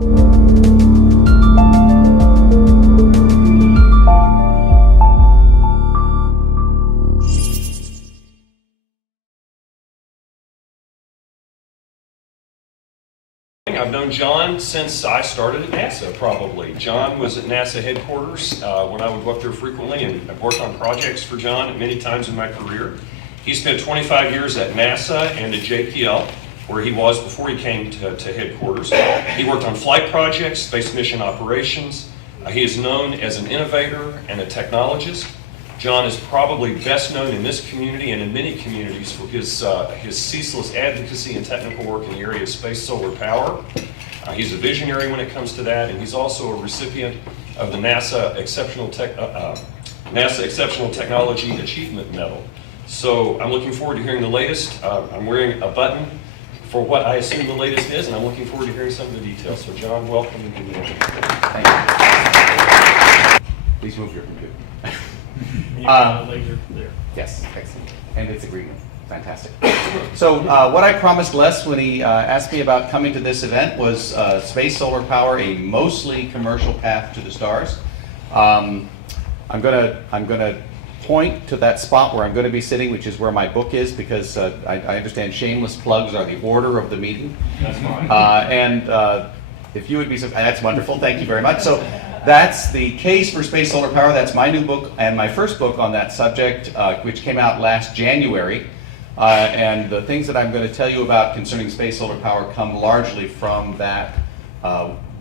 I've known John since I started at NASA, probably. John was at NASA headquarters when I would go up there frequently, and I've worked on projects for John many times in my career. He spent 25 years at NASA and at JPL, where he was before he came to headquarters. He worked on flight projects, space mission operations. He is known as an innovator and a technologist. John is probably best known in this community and in many communities for his ceaseless advocacy and technical work in the area of space solar power. He's a visionary when it comes to that, and he's also a recipient of the NASA Exceptional Technology Achievement Medal. So I'm looking forward to hearing the latest. I'm wearing a button for what I assume the latest is, and I'm looking forward to hearing some of the details. So John, welcome. Thank you. Please move your computer. Laser there. Yes, excellent. And it's a green one. Fantastic. So what I promised Les when he asked me about coming to this event was space solar power, a mostly commercial path to the stars. I'm gonna point to that spot where I'm going to be sitting, which is where my book is, because I understand shameless plugs are the order of the meeting. That's fine. If you would be so, that's wonderful. Thank you very much. So that's the case for space solar power. That's my new book and my first book on that subject, which came out last January. And the things that I'm going to tell you about concerning space solar power come largely from that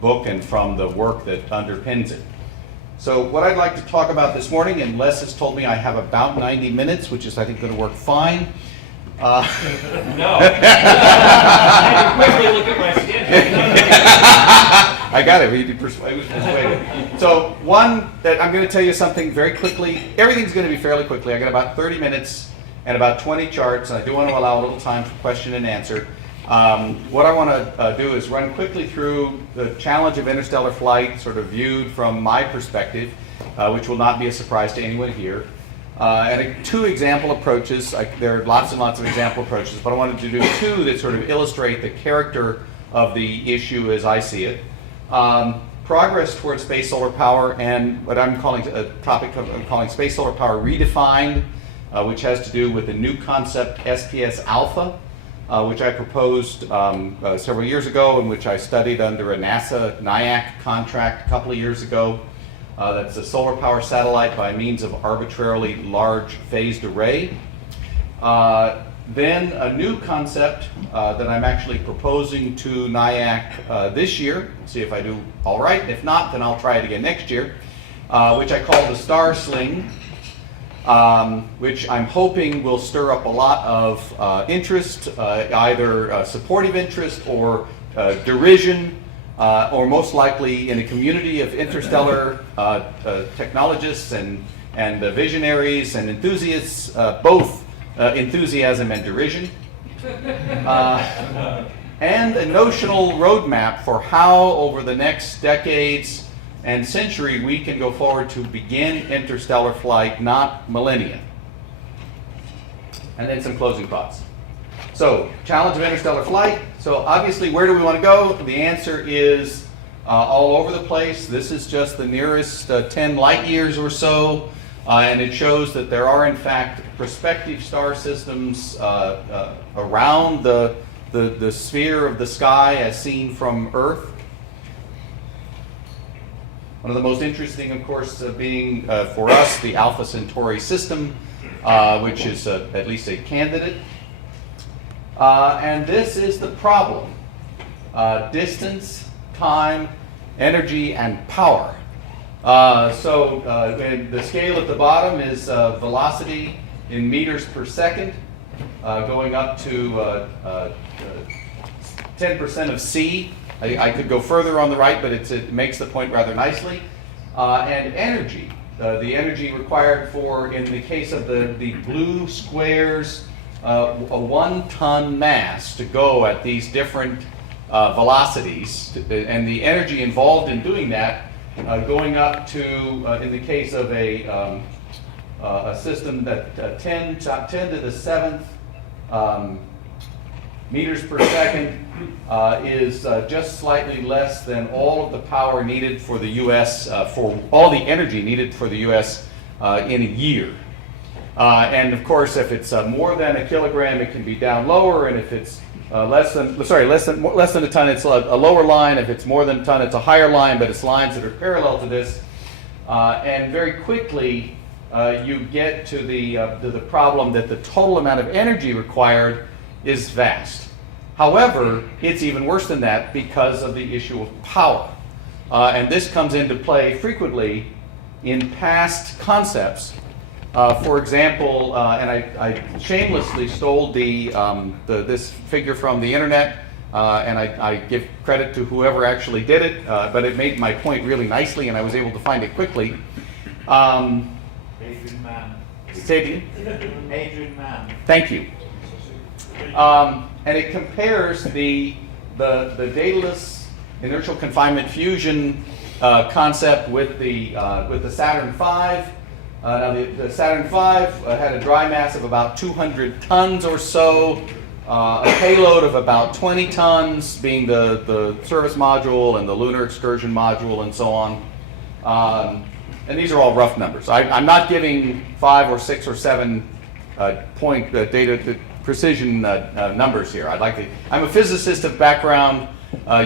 book and from the work that underpins it. So what I'd like to talk about this morning, and Les has told me I have about 90 minutes, which is I think going to work fine. No. I had to quickly look at my schedule. I got it. We persuaded. So one, that I'm going to tell you something very quickly. Everything's going to be fairly quickly. I got about 30 minutes and about 20 charts. And I do want to allow a little time for question and answer. What I want to do is run quickly through the challenge of interstellar flight, sort of viewed from my perspective, which will not be a surprise to anyone here. And two example approaches. There are lots and lots of example approaches, but I wanted to do two that sort of illustrate the character of the issue as I see it. Progress towards space solar power, and what I'm calling a topic I'm calling space solar power redefined, which has to do with the new concept SPS alpha, which I proposed several years ago, and which I studied under a NASA NIAC contract a couple of years ago. That's a solar power satellite by means of arbitrarily large phased array. Then a new concept that I'm actually proposing to NIAC this year. See if I do all right. If not, then I'll try it again next year, which I call the Star Sling, which I'm hoping will stir up a lot of interest, either supportive interest or derision, or most likely in a community of interstellar technologists and visionaries and enthusiasts, both enthusiasm and derision, and a notional roadmap for how over the next decades and century we can go forward to begin interstellar flight, not millennia. And then some closing thoughts. So, challenge of interstellar flight. So obviously, where do we want to go? The answer is all over the place. This is just the nearest 10 light years or so, and it shows that there are in fact prospective star systems around the sphere of the sky as seen from Earth. One of the most interesting, of course, being for us the Alpha Centauri system, which is at least a candidate. And this is the problem. Distance, time, energy, and power. So the scale at the bottom is velocity in meters per second, going up to 10% of c. I could go further on the right, but it makes the point rather nicely. And energy, the energy required for, in the case of the blue squares, a 1-ton mass to go at these different velocities, and the energy involved in doing that going up to, in the case of a system that 10 to the 7th meters per second is just slightly less than all of the power needed for the U.S., for all the energy needed for the U.S. In a year. And of course, if it's more than a kilogram, it can be down lower, and if it's less than a ton, it's a lower line. If it's more than a ton, it's a higher line, but it's lines that are parallel to this. And very quickly, you get to the problem that the total amount of energy required is vast. However, it's even worse than that because of the issue of power. And this comes into play frequently in past concepts. For example, and I shamelessly stole this figure from the internet, and I give credit to whoever actually did it, but it made my point really nicely, and I was able to find it quickly. Adrian Mann. Say it again? Adrian Mann. Thank you. And it compares the dataless inertial confinement fusion concept with the Saturn V. Now the Saturn V had a dry mass of about 200 tons or so, a payload of about 20 tons, being the service module and the lunar excursion module and so on. And these are all rough numbers. I'm not giving 5 or 6 or 7 point data precision numbers here. I'm a physicist of background.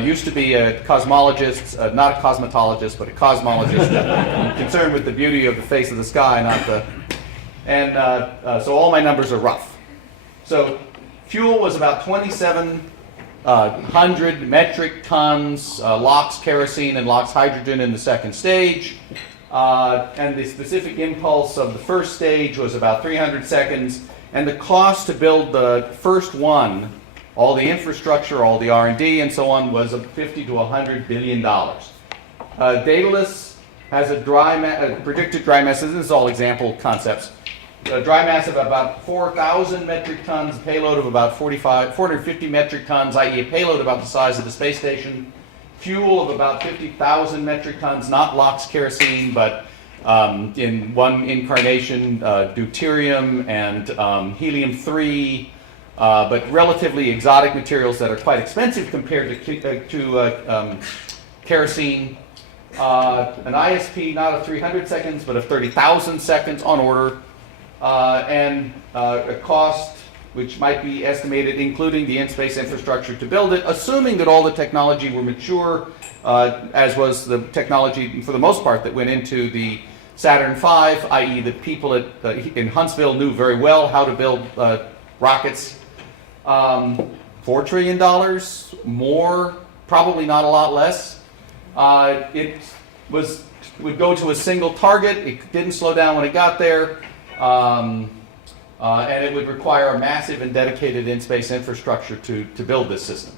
Used to be a cosmologist, not a cosmetologist, but a cosmologist, concerned with the beauty of the face of the sky, not the. And so all my numbers are rough. So fuel was about 2,700 metric tons, LOX kerosene and LOX hydrogen in the second stage. And the specific impulse of the first stage was about 300 seconds. And the cost to build the first one, all the infrastructure, all the R&D and so on, was $50 to $100 billion. Daedalus has a predicted dry mass, this is all example concepts, a dry mass of about 4,000 metric tons, a payload of about 450 metric tons, i.e. a payload about the size of the space station, fuel of about 50,000 metric tons, not LOX kerosene, but in one incarnation, deuterium and helium-3, but relatively exotic materials that are quite expensive compared to kerosene. An ISP not of 300 seconds, but of 30,000 seconds on order, and a cost which might be estimated, including the in-space infrastructure to build it, assuming that all the technology were mature, as was the technology, for the most part, that went into the Saturn V, i.e. the people in Huntsville knew very well how to build rockets. $4 trillion, more, probably not a lot less. It would go to a single target. It didn't slow down when it got there. And it would require a massive and dedicated in-space infrastructure to build this system.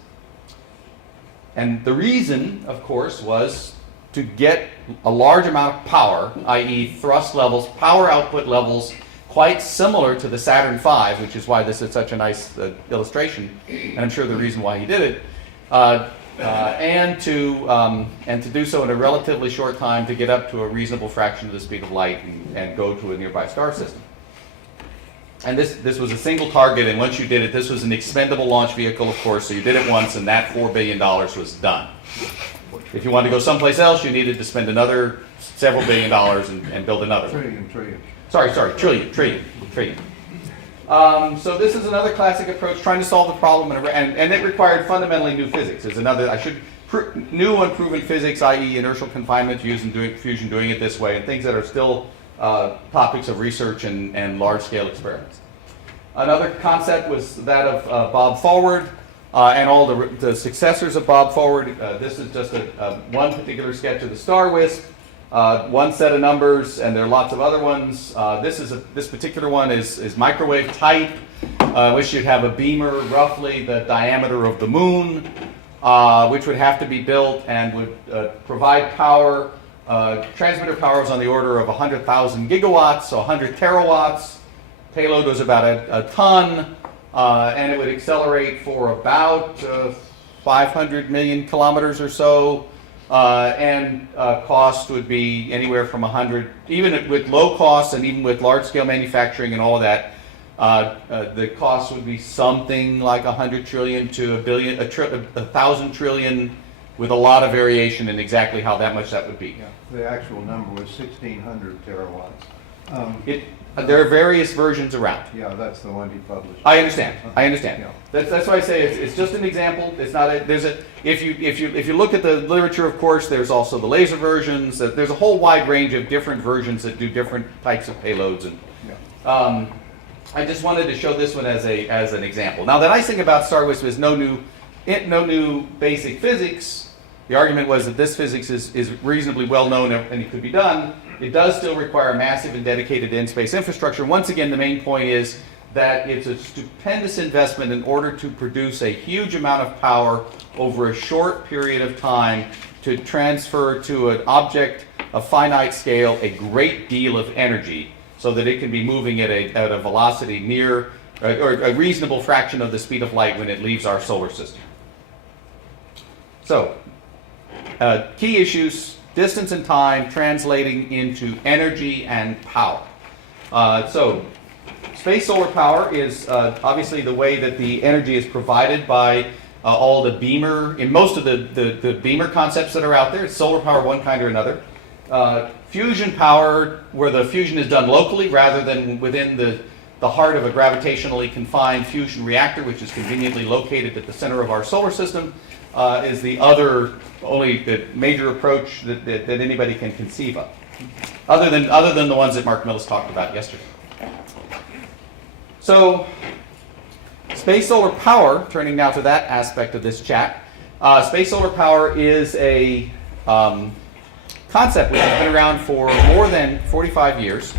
And the reason, of course, was to get a large amount of power, i.e. thrust levels, power output levels, quite similar to the Saturn V, which is why this is such a nice illustration, and I'm sure the reason why he did it, and to do so in a relatively short time to get up to a reasonable fraction of the speed of light and go to a nearby star system. And this was a single target, and once you did it, this was an expendable launch vehicle, of course, so you did it once, and that $4 billion was done. If you wanted to go someplace else, you needed to spend another several $1 billion and build another. Trillion. Sorry, trillion. So this is another classic approach, trying to solve the problem, and it required fundamentally new physics. There's another, new unproven physics, i.e. inertial confinement fusion, doing it this way, and things that are still topics of research and large-scale experiments. Another concept was that of Bob Forward and all the successors of Bob Forward. This is just one particular sketch of the Star Wisp. One set of numbers, and there are lots of other ones. This particular one is microwave type, which should have a beamer roughly the diameter of the moon, which would have to be built and would provide power. Transmitter power was on the order of 100,000 gigawatts, so 100 terawatts. Payload was about a ton, and it would accelerate for about 500 million kilometers or so. And cost would be anywhere from 100, even with low costs and even with large-scale manufacturing and all of that, The cost would be something like 100 trillion to a billion, 1,000 trillion, with a lot of variation in exactly how much that would be. Yeah, the actual number was 1,600 terawatts. There are various versions around. Yeah, that's the one he published. I understand. I understand. Yeah. That's why I say it's just an example. It's not a. There's a. If you look at the literature, of course, there's also the laser versions. There's a whole wide range of different versions that do different types of payloads. And Yeah. I just wanted to show this one as an example. Now, the nice thing about Star Wisp is no new basic physics. The argument was that this physics is reasonably well known and it could be done. It does still require massive and dedicated in-space infrastructure. Once again, the main point is that it's a stupendous investment in order to produce a huge amount of power over a short period of time to transfer to an object of finite scale a great deal of energy so that it can be moving at a velocity near or a reasonable fraction of the speed of light when it leaves our solar system. So, key issues: distance and time translating into energy and power. So, space solar power is obviously the way that the energy is provided by all the beamer, in most of the beamer concepts that are out there. It's solar power one kind or another. Fusion power, where the fusion is done locally rather than within the heart of a gravitationally confined fusion reactor, which is conveniently located at the center of our solar system, is the only major approach that anybody can conceive of, other than the ones that Mark Mills talked about yesterday. So, space solar power, turning now to that aspect of this chat, space solar power is a concept which has been around for more than 45 years,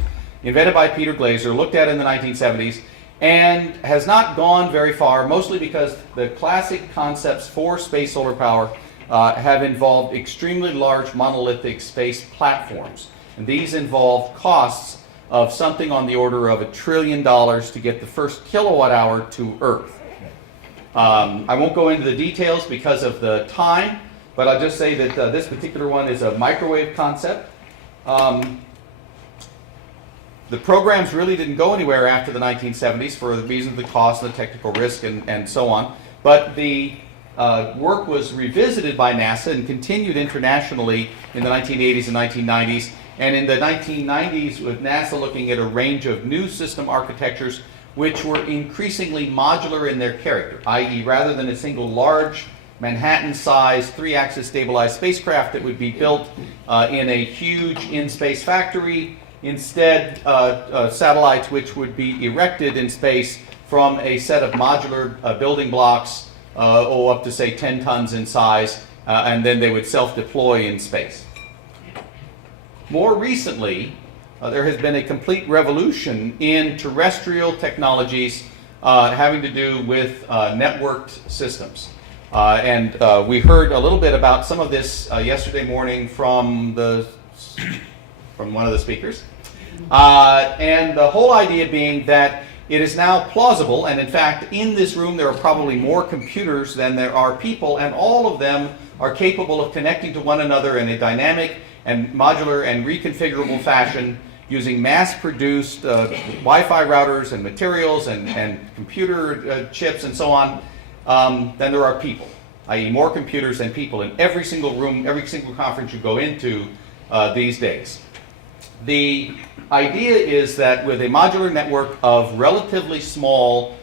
invented by Peter Glaser, looked at in the 1970s, and has not gone very far, mostly because the classic concepts for space solar power have involved extremely large monolithic space platforms. And these involve costs of something on the order of $1 trillion to get the first kilowatt hour to Earth. I won't go into the details because of the time, but I'll just say that this particular one is a microwave concept. The programs really didn't go anywhere after the 1970s for the reason of the cost and the technical risk and so on. But the work was revisited by NASA and continued internationally in the 1980s and 1990s. And in the 1990s, with NASA looking at a range of new system architectures which were increasingly modular in their character, i.e. rather than a single large Manhattan-sized, three-axis stabilized spacecraft that would be built in a huge in-space factory, instead satellites which would be erected in space from a set of modular building blocks up to say 10 tons in size, and then they would self-deploy in space. More recently, there has been a complete revolution in terrestrial technologies having to do with networked systems. And we heard a little bit about some of this yesterday morning from one of the speakers. And the whole idea being that it is now plausible, and in fact, in this room there are probably more computers than there are people, and all of them are capable of connecting to one another in a dynamic and modular and reconfigurable fashion using mass-produced Wi-Fi routers and materials and computer chips and so on, than there are people, i.e. more computers than people in every single room, every single conference you go into these days. The idea is that with a modular network of relatively small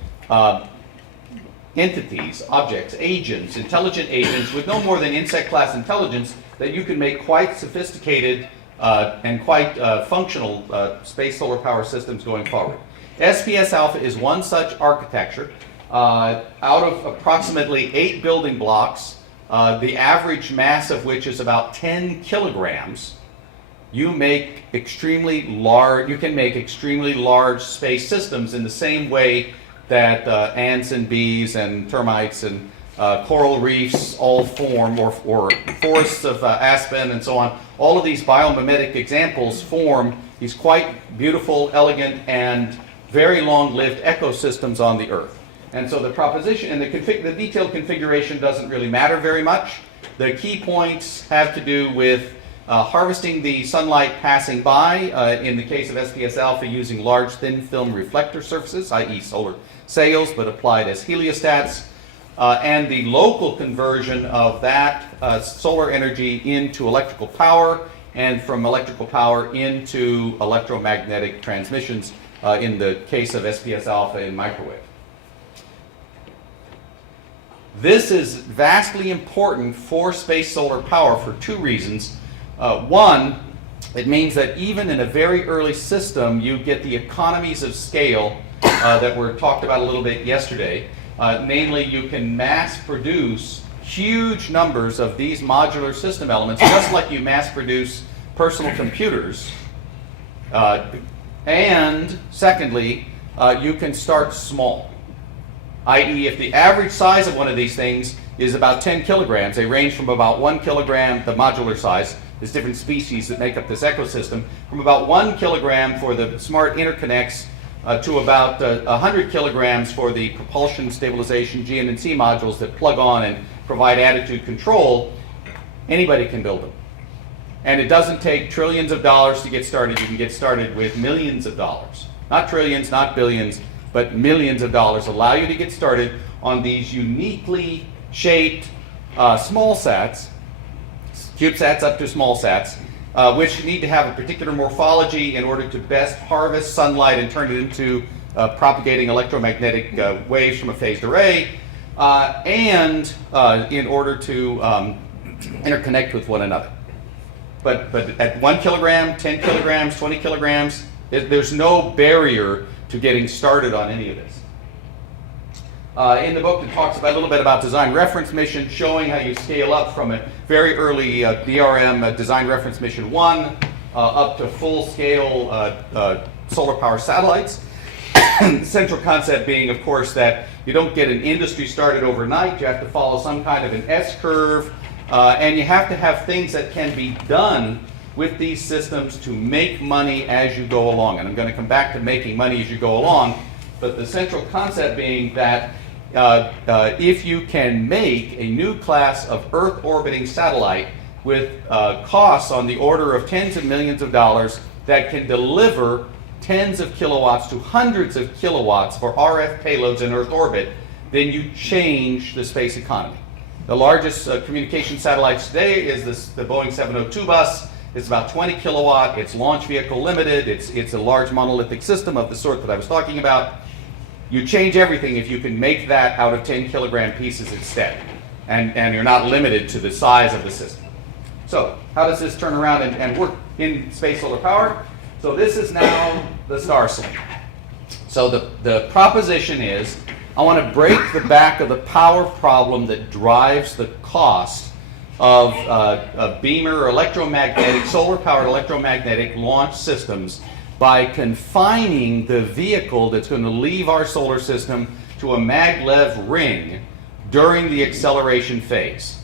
entities, objects, agents, intelligent agents with no more than insect class intelligence, that you can make quite sophisticated and quite functional space solar power systems going forward. SPS Alpha is one such architecture. Out of approximately 8 building blocks, the average mass of which is about 10 kilograms, you can make extremely large space systems in the same way that ants and bees and termites and coral reefs all form, or forests of aspen and so on. All of these biomimetic examples form these quite beautiful, elegant, and very long-lived ecosystems on the Earth. And so the proposition and the detailed configuration doesn't really matter very much. The key points have to do with harvesting the sunlight passing by, in the case of SPS alpha, using large thin film reflector surfaces, i.e. solar sails, but applied as heliostats, and the local conversion of that solar energy into electrical power, and from electrical power into electromagnetic transmissions, in the case of SPS alpha in microwave. This is vastly important for space solar power for two reasons. One, it means that even in a very early system, you get the economies of scale that were talked about a little bit yesterday. Namely, you can mass produce huge numbers of these modular system elements, just like you mass produce personal computers. And secondly, you can start small. I.e., if the average size of one of these things is about 10 kilograms, they range from about 1 kilogram, the modular size, there's different species that make up this ecosystem, from about 1 kilogram for the smart interconnects to about 100 kilograms for the propulsion, stabilization, GN&C modules that plug on and provide attitude control. Anybody can build them. And it doesn't take trillions of dollars to get started. You can get started with millions of dollars. Not trillions, not billions, but millions of dollars allow you to get started on these uniquely shaped small sats, CubeSats up to small sats, which need to have a particular morphology in order to best harvest sunlight and turn it into propagating electromagnetic waves from a phased array, and in order to interconnect with one another. But at 1 kilogram, 10 kilograms, 20 kilograms, there's no barrier to getting started on any of this. In the book, it talks a little bit about design reference mission, showing how you scale up from a very early DRM design reference mission 1 up to full-scale solar power satellites. The central concept being, of course, that you don't get an industry started overnight. You have to follow some kind of an S-curve, and you have to have things that can be done with these systems to make money as you go along. And I'm going to come back to making money as you go along, but the central concept being that if you can make a new class of Earth-orbiting satellite with costs on the order of tens of millions of dollars that can deliver tens of kilowatts to hundreds of kilowatts for RF payloads in Earth orbit, then you change the space economy. The largest communication satellites today is the Boeing 702 bus. It's about 20 kilowatt. It's launch vehicle limited. It's a large monolithic system of the sort that I was talking about. You change everything if you can make that out of 10 kilogram pieces instead. And you're not limited to the size of the system. So how does this turn around and work in space solar power? So this is now the star cylinder. So the proposition is, I want to break the back of the power problem that drives the cost of beamer or electromagnetic, solar-powered electromagnetic launch systems by confining the vehicle that's going to leave our solar system to a maglev ring during the acceleration phase.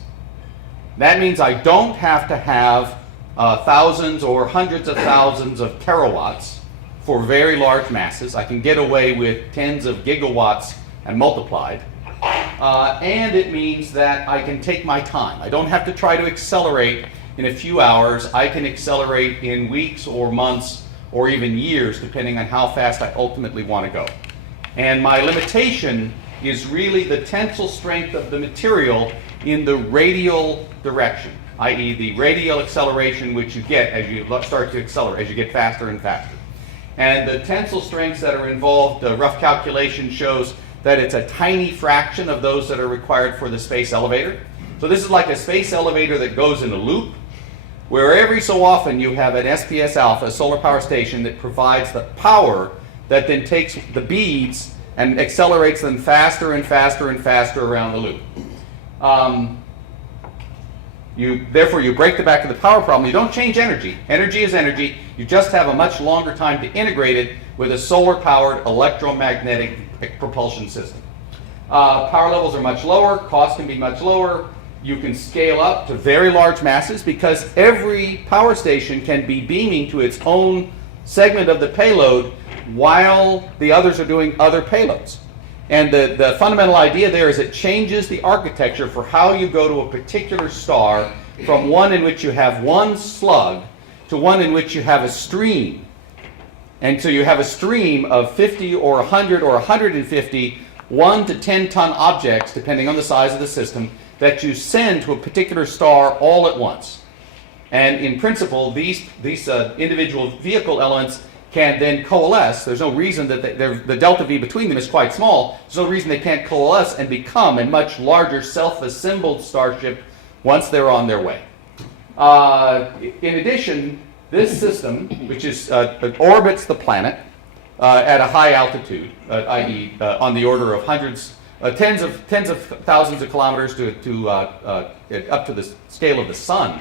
That means I don't have to have thousands or hundreds of thousands of terawatts for very large masses. I can get away with tens of gigawatts and multiplied. And it means that I can take my time. I don't have to try to accelerate in a few hours. I can accelerate in weeks or months or even years, depending on how fast I ultimately want to go. And my limitation is really the tensile strength of the material in the radial direction, i.e. the radial acceleration which you get as you start to accelerate, as you get faster and faster. And the tensile strengths that are involved, the rough calculation shows that it's a tiny fraction of those that are required for the space elevator. So this is like a space elevator that goes in a loop, where every so often you have an SPS alpha, a solar power station, that provides the power that then takes the beads and accelerates them faster and faster and faster around the loop. Therefore, you break the back of the power problem. You don't change energy. Energy is energy. You just have a much longer time to integrate it with a solar-powered electromagnetic propulsion system. Power levels are much lower. Costs can be much lower. You can scale up to very large masses because every power station can be beaming to its own segment of the payload while the others are doing other payloads. And the fundamental idea there is it changes the architecture for how you go to a particular star from one in which you have one slug to one in which you have a stream. And so you have a stream of 50 or 100 or 150 1 to 10 ton objects, depending on the size of the system, that you send to a particular star all at once. And in principle, these individual vehicle elements can then coalesce. There's no reason that the delta V between them is quite small. There's no reason they can't coalesce and become a much larger self-assembled starship once they're on their way. In addition, this system, which is orbits the planet at a high altitude, i.e., on the order of tens of thousands of kilometers up to the scale of the sun,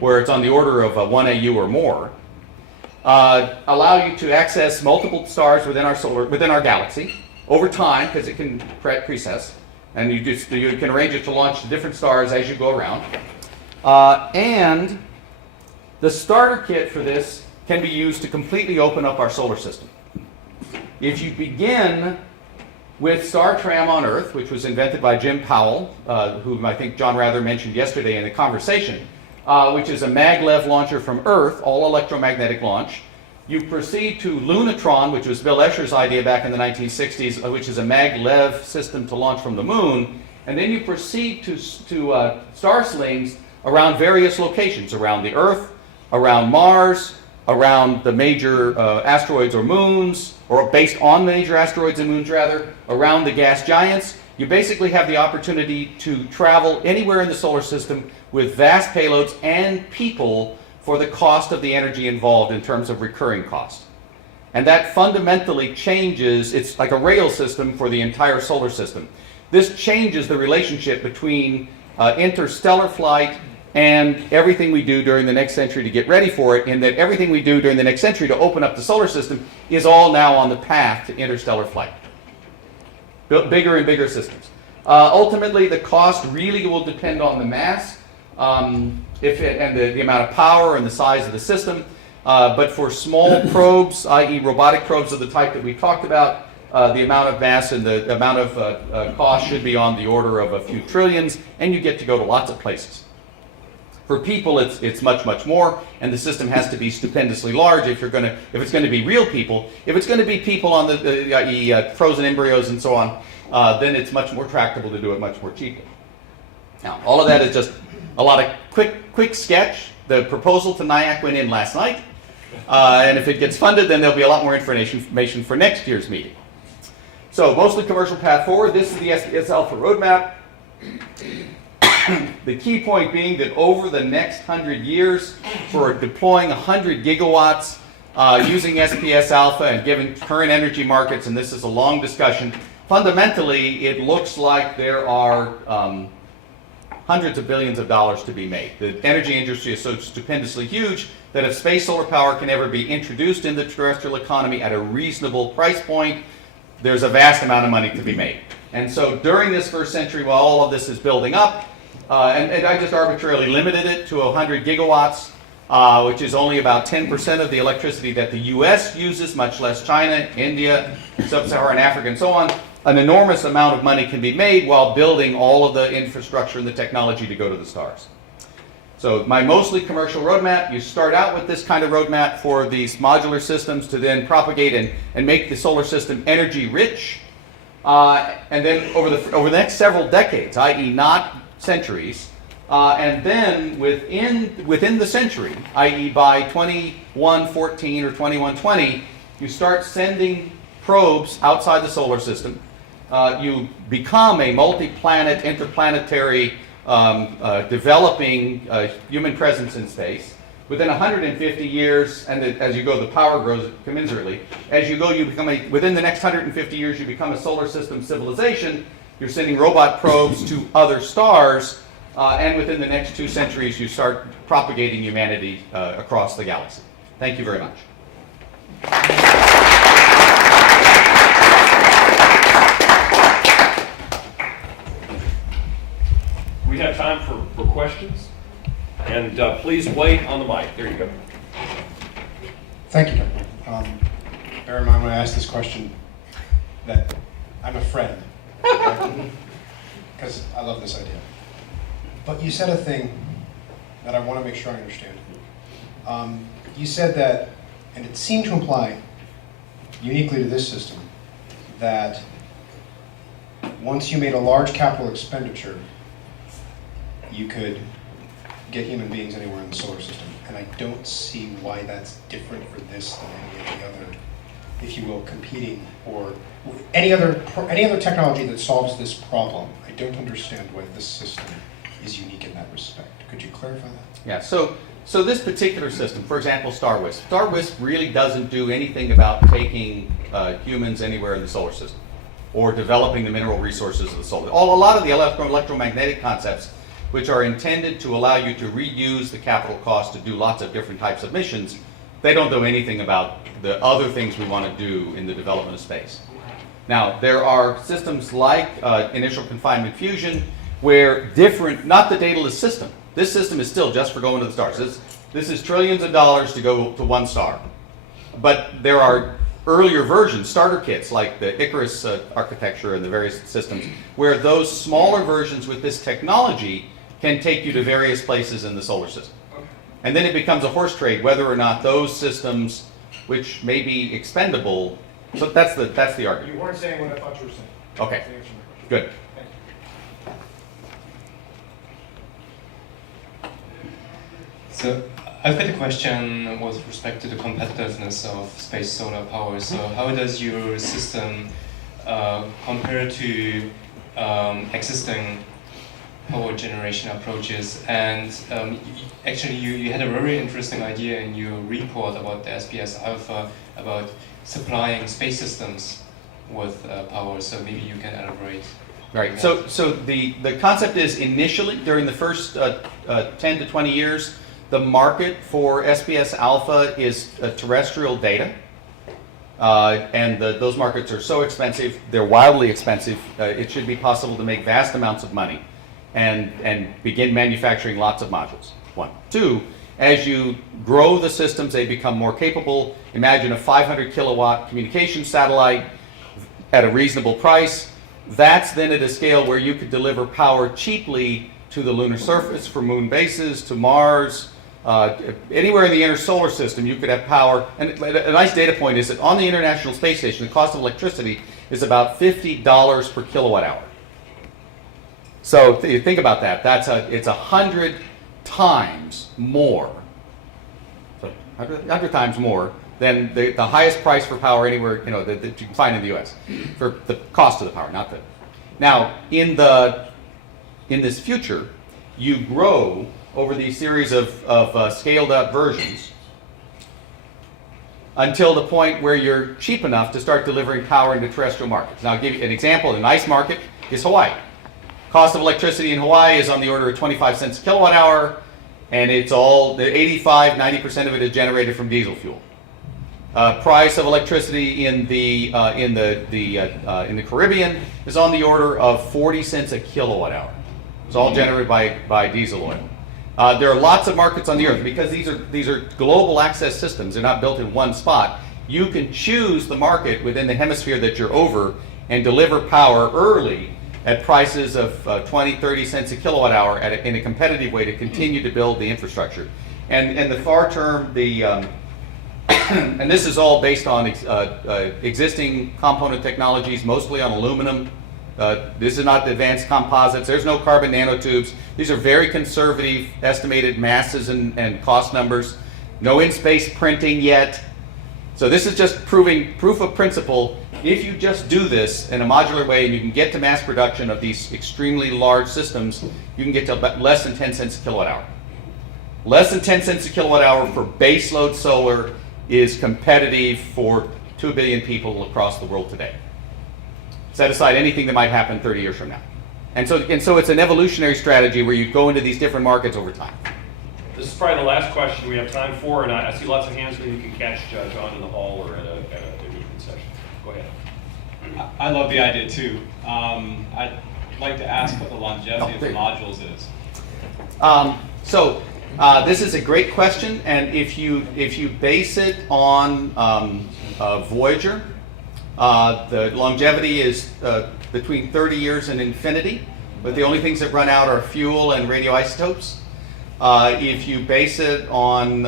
where it's on the order of 1 AU or more, allow you to access multiple stars within our galaxy over time, because it can precess, and you can arrange it to launch to different stars as you go around. And the starter kit for this can be used to completely open up our solar system. If you begin with StarTram on Earth, which was invented by Jim Powell, whom I think John Rather mentioned yesterday in the conversation, which is a maglev launcher from Earth, all electromagnetic launch. You proceed to Lunatron, which was Bill Escher's idea back in the 1960s, which is a maglev system to launch from the moon. And then you proceed to star slings around various locations, around the Earth, around Mars, around the major asteroids or moons, or based on major asteroids and moons rather, around the gas giants. You basically have the opportunity to travel anywhere in the solar system with vast payloads and people for the cost of the energy involved in terms of recurring cost. And that fundamentally changes, it's like a rail system for the entire solar system. This changes the relationship between interstellar flight and everything we do during the next century to get ready for it, in that everything we do during the next century to open up the solar system is all now on the path to interstellar flight. Bigger and bigger systems. Ultimately, the cost really will depend on the mass and the amount of power and the size of the system. But for small probes, i.e. robotic probes of the type that we talked about, the amount of mass and the amount of cost should be on the order of a few trillions, and you get to go to lots of places. For people, it's much, much more, and the system has to be stupendously large if it's going to be real people. If it's going to be people on the frozen embryos and so on, then it's much more tractable to do it much more cheaply. Now, all of that is just a lot of quick sketch. The proposal to NIAC went in last night, and if it gets funded, then there'll be a lot more information for next year's meeting. So, mostly commercial path forward. This is the SPS Alpha roadmap. The key point being that over the next 100 years, for deploying 100 gigawatts using SPS Alpha and given current energy markets, and this is a long discussion, fundamentally it looks like there are hundreds of billions of dollars to be made. The energy industry is so stupendously huge that if space solar power can ever be introduced in the terrestrial economy at a reasonable price point, there's a vast amount of money to be made. And so during this first century, while all of this is building up, and I just arbitrarily limited it to 100 gigawatts, which is only about 10% of the electricity that the US uses, much less China, India, Sub-Saharan Africa, and so on. An enormous amount of money can be made while building all of the infrastructure and the technology to go to the stars. So my mostly commercial roadmap, you start out with this kind of roadmap for these modular systems to then propagate and make the solar system energy rich. And then over the next several decades, i.e. not centuries, and then within the century, i.e. by 2114 or 2120, you start sending probes outside the solar system. You become a multi-planet, interplanetary, developing human presence in space. Within 150 years, and as you go, the power grows commensurately. As you go, you become within the next 150 years, you become a solar system civilization. You're sending robot probes to other stars, and within the next 2 centuries, you start propagating humanity across the galaxy. Thank you very much. We have time for questions, and please wait on the mic. There you go. Thank you. Bear in mind when I ask this question that I'm a friend, because I love this idea. But you said a thing that I want to make sure I understand. You said that, and it seemed to imply, uniquely to this system, that once you made a large capital expenditure, you could get human beings anywhere in the solar system. And I don't see why that's different for this than any of the other, if you will, competing or any other technology that solves this problem. I don't understand why this system is unique in that respect. Could you clarify that? Yeah, so this particular system, for example, StarWisp really doesn't do anything about taking humans anywhere in the solar system or developing the mineral resources of the solar. A lot of the electromagnetic concepts, which are intended to allow you to reuse the capital cost to do lots of different types of missions, they don't do anything about the other things we want to do in the development of space. Now, there are systems like initial confinement fusion where not the daedalus system. This system is still just for going to the stars. This is trillions of dollars to go to one star. But there are earlier versions, starter kits like the Icarus architecture and the various systems, where those smaller versions with this technology can take you to various places in the solar system. And then it becomes a horse trade whether or not those systems, which may be expendable, so that's the argument. You weren't saying what I thought you were saying. Okay, That's the answer to my question. good. So I've got a question with respect to the competitiveness of space solar power. So how does your system compare to existing power generation approaches? And actually you had a very interesting idea in your report about the SPS Alpha about supplying space systems with power. So maybe you can elaborate. Right. So the concept is initially, during the first 10 to 20 years, the market for SPS Alpha is terrestrial data. And those markets are so expensive, they're wildly expensive. It should be possible to make vast amounts of money and begin manufacturing lots of modules. One. Two, as you grow the systems, they become more capable. Imagine a 500 kilowatt communication satellite at a reasonable price. That's then at a scale where you could deliver power cheaply to the lunar surface, for moon bases, to Mars. Anywhere in the inner solar system, you could have power. And a nice data point is that on the International Space Station, the cost of electricity is about $50 per kilowatt hour. So think about that. It's 100 times more. So 100 times more than the highest price for power anywhere that you can find in the U.S. for the cost of the power, not the. Now in this future, you grow over these series of scaled up versions until the point where you're cheap enough to start delivering power into terrestrial markets. Now I'll give you an example. A nice market is Hawaii. Cost of electricity in Hawaii is on the order of 25 cents a kilowatt hour, and it's all, the 85–90% of it is generated from diesel fuel. Price of electricity in the Caribbean is on the order of 40 cents a kilowatt hour. It's all generated by diesel oil. There are lots of markets on the earth because these are global access systems. They're not built in one spot. You can choose the market within the hemisphere that you're over and deliver power early at prices of 20–30 cents a kilowatt hour in a competitive way to continue to build the infrastructure. And the far term, and this is all based on existing component technologies, mostly on aluminum. This is not advanced composites. There's no carbon nanotubes. These are very conservative estimated masses and cost numbers. No in-space printing yet. So this is just proof of principle. If you just do this in a modular way and you can get to mass production of these extremely large systems, you can get to less than 10 cents a kilowatt hour. Less than 10 cents a kilowatt hour for baseload solar is competitive for 2 billion people across the world today. Set aside anything that might happen 30 years from now. And so it's an evolutionary strategy where you go into these different markets over time. This is probably the last question we have time for, and I see lots of hands where you can catch John in the hall or at a different session. Go ahead. I love the idea too. I'd like to ask what the longevity of the modules is. This is a great question, and if you base it on Voyager, the longevity is between 30 years and infinity, but the only things that run out are fuel and radioisotopes. If you base it on,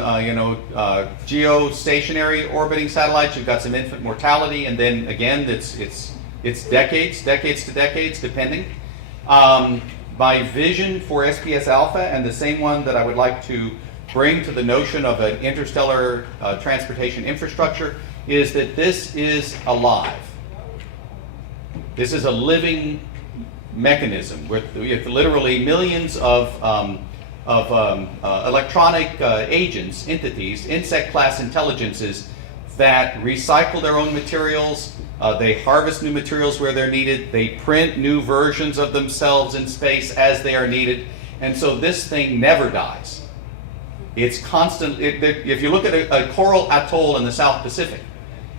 geostationary orbiting satellites, you've got some infant mortality, and then again, it's decades to decades, depending. My vision for SPS Alpha, and the same one that I would like to bring to the notion of an interstellar transportation infrastructure, is that this is alive. This is a living mechanism with literally millions of electronic agents, entities, insect class intelligences that recycle their own materials. They harvest new materials where they're needed. They print new versions of themselves in space as they are needed. And so this thing never dies. It's constant. If you look at a coral atoll in the South Pacific,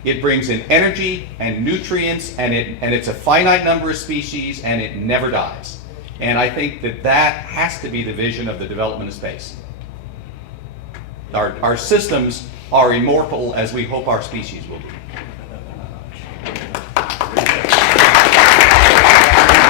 it brings in energy and nutrients, and it's a finite number of species, and it never dies. And I think that has to be the vision of the development of space. Our systems are immortal, as we hope our species will be.